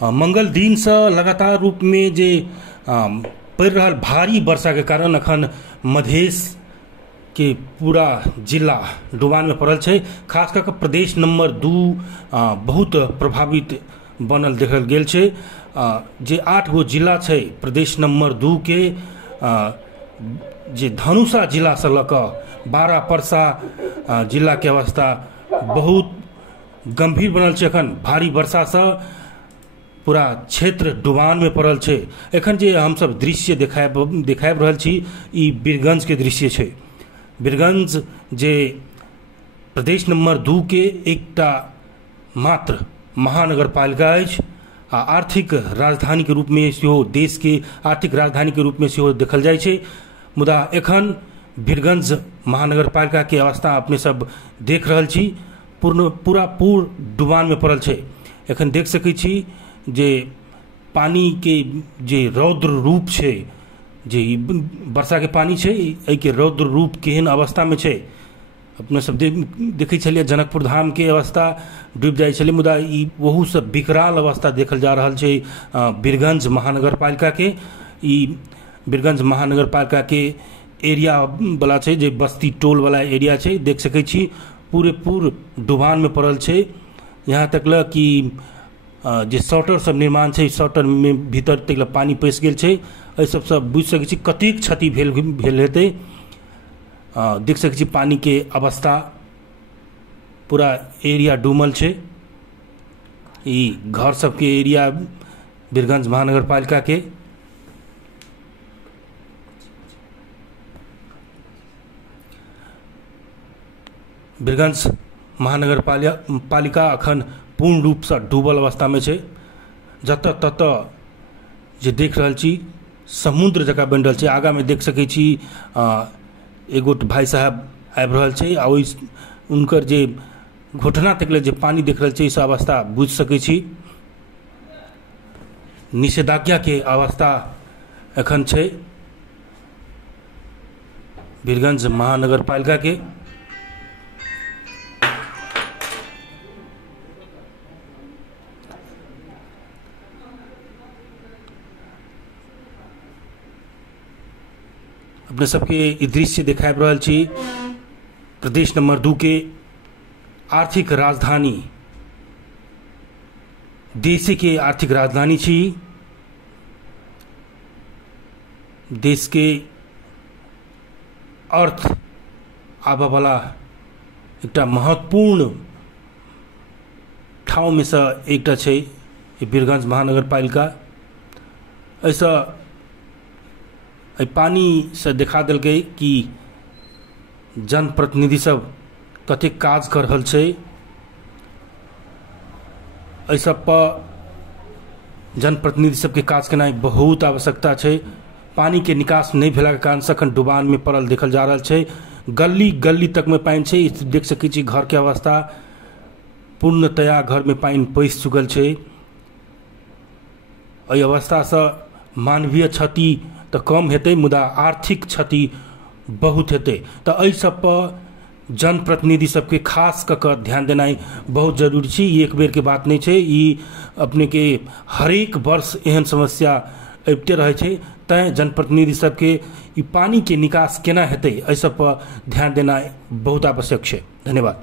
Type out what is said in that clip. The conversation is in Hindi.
मंगल दिन से लगातार रूप में जे पड़ रहा भारी वर्षा के कारण अखन मधेश के पूरा जिला डुबान में पड़ल है। खास करके प्रदेश नंबर 2 बहुत प्रभावित बनल देखल गेल छै। जे 8 गो जिला छै प्रदेश नंबर 2 के, जे धनुषा जिला से लऽ 12 परसा जिला के अवस्था बहुत गंभीर बनल छै। अखन भारी वर्षा से पूरा क्षेत्र डुबान में पड़ल छै। एखन जे हम सब दृश्य देखाब रहल छी ई बीरगंज के दृश्य छै। बीरगंज जे प्रदेश नंबर 2 के एकटा मात्र महानगर पालिका अछि आ आर्थिक राजधानी के रूप में सेहो, देश के आर्थिक राजधानी के रूप में सेहो देखल जाइ छै। मुदा एखन बीरगंज महानगर पालिका के अवस्था अपने सब देख रहल छी, पूरा डुबान में पड़ल छै। एखन देख सकै छी जे पानी के जे रौद्र रूप छै, जे वर्षा के पानी छै एहि के रौद्र रूप केहन अवस्था में छै। अपने सब देखै छलियै जनकपुर धाम के अवस्था डूबि जाइ छलै, मुदा ई वहू से विकराल अवस्था देखल जा रहल छै बीरगंज महानगर पालिका के। ई बीरगंज महानगर पालिका के एरिया वाला छै, जे बस्ती टोल वाला एरिया छै। देख सकै छी पूरे डुबान में पड़ल छै। यहाँ तक ल कि जे शटर सब निर्माण छै, शटर में भीतर तक पानी पैस गेल छै। एहि सबसे बुझि सकै छी कतेक क्षति भेल हेतै। देख सकै छी पानी के अवस्था, पूरा एरिया डूबल छै। ई घर सबके एरिया बीरगंज महानगर पालिका के। बीरगंज महानगर पालिका अखन पूर्ण रूप से डूबल अवस्था में छै। जत तत जे देख रहल छी समुद्र जकाँ बनि रहल छै। आगा में देख सकै छी एगो भाई साहब आबि रहल छै आ उनकर जे घुटना तक जे पानी देख रहल छै, इस अवस्था बुझ सकै छी। निषेधाज्ञा के अवस्था एखन छै बीरगंज महानगर पालिका के। अपने सबके ई दृश्य देखाब रहल छी प्रदेश नंबर 2 के आर्थिक राजधानी, देश के आर्थिक राजधानी छी। देश के अर्थ आबा वाला एकटा महत्वपूर्ण ठाव में से एकटा छै बीरगंज महानगर पालिका। ऐसा पानी से देखा देलकै कि जनप्रतिनिधि सब कते काज कर रहल छै। एहि सब पर जनप्रतिनिधि सबके काज केनाइ बहुत आवश्यकता छै। पानी के निकास नहीं भेला के कारण सखन डुबान में पड़ल देखल जा रहल छै। गली गली तक में पानी छै। देख सकै छी घर के अवस्था, पूर्णतया घर में पानी पैस चुकल छै। एहि अवस्था से मानवीय क्षति तो कम हेतै, मुदा आर्थिक क्षति बहुत हेतै। तो एहि सब पर जनप्रतिनिधि सबके खास कऽ ध्यान देनाइ बहुत जरूरी छै। ई एक बेर के बात नहीं छै, ई अपने के हरेक वर्ष एहन समस्या अबिते रहे छै। तैं जनप्रतिनिधि सबके ई पानी के निकास केना हेतै एहि सब पर ध्यान देनाइ बहुत आवश्यक छै। धन्यवाद।